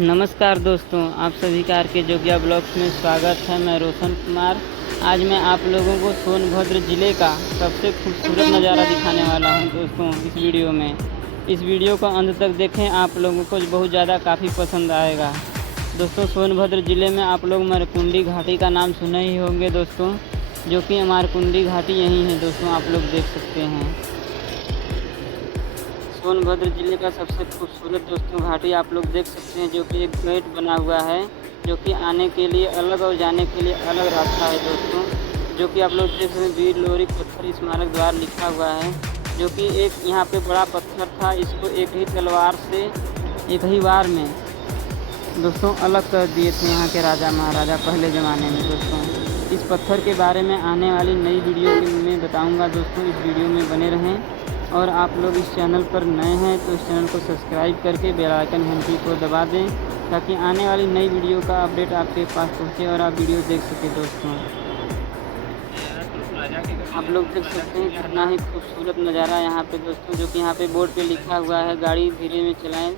नमस्कार दोस्तों, आप सभी का आर के जोगिया ब्लॉग्स में स्वागत है। मैं रोशन कुमार। आज मैं आप लोगों को सोनभद्र ज़िले का सबसे खूबसूरत नज़ारा दिखाने वाला हूं दोस्तों। इस वीडियो में इस वीडियो को अंत तक देखें, आप लोगों को बहुत ज़्यादा काफ़ी पसंद आएगा दोस्तों। सोनभद्र ज़िले में आप लोग मारकुंडी घाटी का नाम सुने ही होंगे दोस्तों, जो कि मारकुंडी घाटी यहीं है दोस्तों, आप लोग देख सकते हैं। सोनभद्र ज़िले का सबसे खूबसूरत दोस्तों घाटी आप लोग देख सकते हैं, जो कि एक गेट बना हुआ है, जो कि आने के लिए अलग और जाने के लिए अलग रास्ता है दोस्तों। जो कि आप लोग देख सकते हैं, वीर लोरी पत्थर स्मारक द्वार लिखा हुआ है, जो कि एक यहाँ पे बड़ा पत्थर था, इसको एक ही तलवार से एक ही वार में दोस्तों अलग कर दिए थे यहाँ के राजा महाराजा पहले ज़माने में दोस्तों। इस पत्थर के बारे में आने वाली नई वीडियो में बताऊँगा दोस्तों, इस वीडियो में बने रहें। और आप लोग इस चैनल पर नए हैं तो इस चैनल को सब्सक्राइब करके बेल आइकन घंटी को दबा दें, ताकि आने वाली नई वीडियो का अपडेट आपके पास पहुंचे और आप वीडियो देख सकें दोस्तों। आप लोग देख सकते हैं कितना ही खूबसूरत नज़ारा यहाँ पे दोस्तों, जो कि यहाँ पे बोर्ड पे लिखा हुआ है, गाड़ी धीरे में चलाएं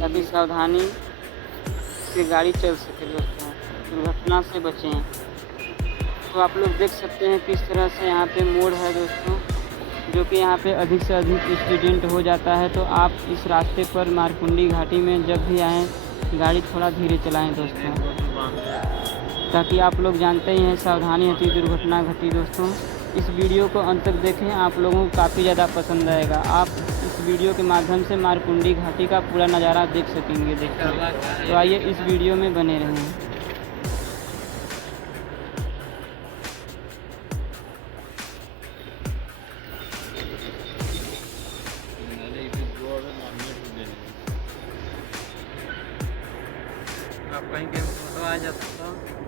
ताकि सावधानी से गाड़ी चल सके दोस्तों, दुर्घटना से बचें। तो आप लोग देख सकते हैं किस तरह से यहाँ पे मोड़ है दोस्तों, जो कि यहाँ पे अधिक से अधिक एक्सीडेंट हो जाता है। तो आप इस रास्ते पर मारकुंडी घाटी में जब भी आएँ, गाड़ी थोड़ा धीरे चलाएं दोस्तों, ताकि आप लोग जानते ही हैं सावधानी हटी दुर्घटना घटी दोस्तों। इस वीडियो को अंत तक देखें, आप लोगों को काफ़ी ज़्यादा पसंद आएगा। आप इस वीडियो के माध्यम से मारकुंडी घाटी का पूरा नज़ारा देख सकेंगे दोस्तों। तो आइए इस वीडियो में बने रहें। आप कहीं के फोटो आ जाता था।